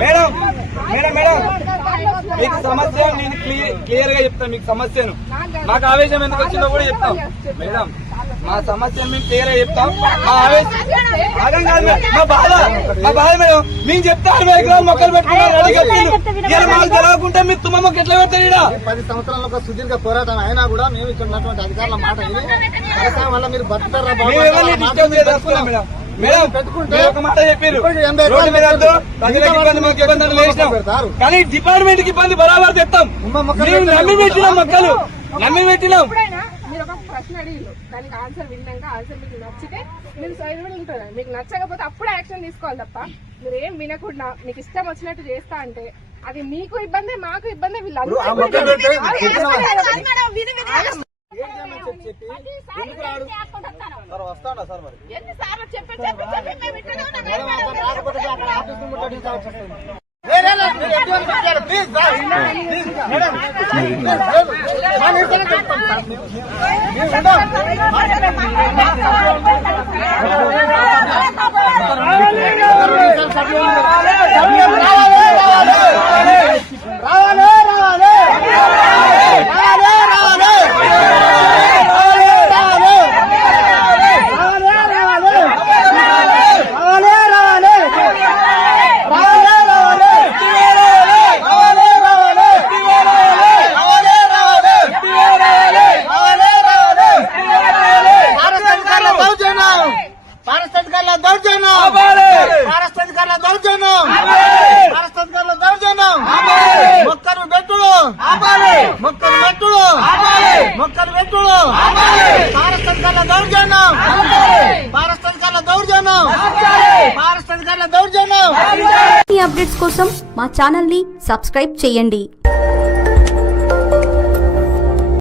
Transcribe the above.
Madam madam madam మీకు సమస్య నేను క్లియర్గా చెప్తాను మీకు సమస్యను నాకు ఆవేశం ఎందుకు వచ్చిందో కూడా చెప్తాం మేడం మా సమస్యను మేము క్లియర్గా చెప్తాం. మా ఆవేశం అర్థం కాదు. మా బాధ. మా బాధ మేడం. మేము చెప్తే అరవై ఎకరాలు మొక్కలు ఇలా మాకు తెలవకుంటే మీరు తుమ్మ మొక్క ఎట్లా పెడతారు ఈడ? పది సంవత్సరాల ఒక సుదీర్ఘ పోరాటం అయినా కూడా మేము ఇక్కడ ఉన్నటువంటి అధికారుల మాట వ్యవసాయం వల్ల మీరు బతుకుతారా మేడం ఒక మాట చెప్పారు. కానీ డిపార్ట్మెంట్కి ఇబ్బంది బరాబర్ తెస్తాం. నమ్మి పెట్టినాం మొక్కలు. నమ్మి పెట్టినాం. ప్రశ్న అడిగిరు దానికి ఆన్సర్ విన్నాక ఆన్సర్ మీకు నచ్చితే మీరు సైలెంట్ ఉంటారు. మీకు నచ్చకపోతే అప్పుడే యాక్షన్ తీసుకోవాలి తప్ప మీరు ఏం వినకుండా మీకు ఇష్టం వచ్చినట్టు చేస్తా అంటే అది మీకు ఇబ్బంది మాకు ఇబ్బంది ఇప్పుడు ఆ మొక్కలు పెడితే సార్ వస్తాడా సార్ మరి? ఎన్నిసార్లు చెప్పి ম্যাডাম అధికారుల దౌర్జన్యం. భారత అధికారుల దౌర్జన్యం. మొక్కలు పెట్టుడు. మొక్కలు పెట్టుడు. మొక్కలు పెట్టుడు. భారత అధికారుల దౌర్జన్యం. భారత అధికారుల దౌర్జన్యం. భారత అధికారుల దౌర్జన్యం. ఈ అప్డేట్స్ కోసం మా ఛానల్ని సబ్స్క్రైబ్ చేయండి.